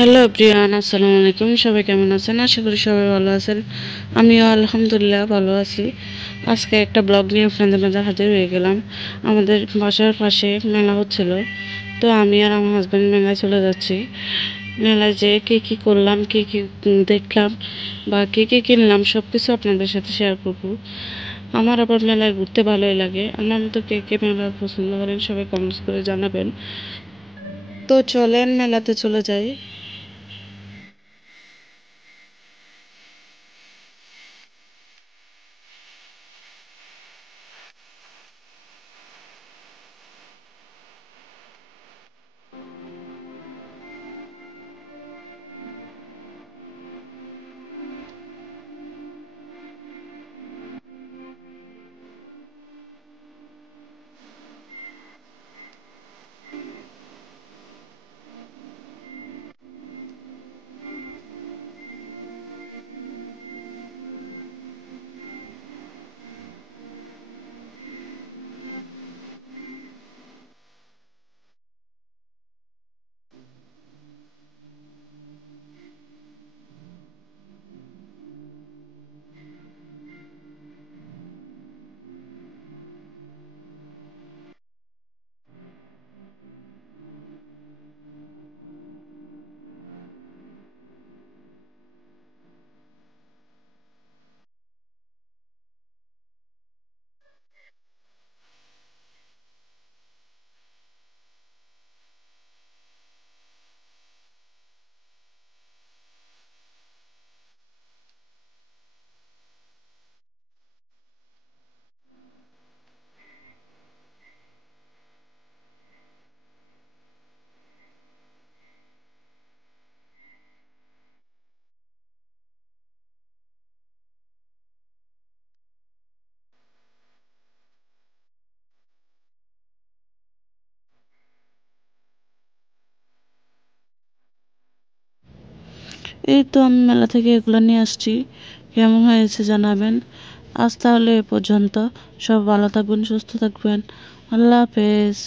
Hello everyone, আসসালামু আলাইকুম। সবাই কেমন আছেন? আশা করি সবাই ভালো আছেন। আমিও আলহামদুলিল্লাহ ভালো আছি। আজকে একটা ব্লগ নিয়ে আপনাদের মাঝে হাজির হয়ে গেলাম। আমাদের বাসার পাশে মেলা হচ্ছিল, তো আমি আর আমার হাজব্যান্ড মেলায় চলে যাচ্ছি। মেলায় যেয়ে কী কী করলাম, কী কী দেখলাম বা কী কী কিনলাম, সব কিছু আপনাদের সাথে শেয়ার করব। আমার আবার মেলায় ঘুরতে ভালোই লাগে। আমার মতো কে কে মেলা পছন্দ করেন সবাই কমেন্টস করে জানাবেন। তো চলেন মেলাতে চলে যাই। এই তো আমি মেলা থেকে এগুলো নিয়ে আসছি। কেমন হয়েছে জানাবেন। আজ তাহলে এ পর্যন্ত। সব ভালো থাকবেন, সুস্থ থাকবেন। আল্লাহ হাফেজ।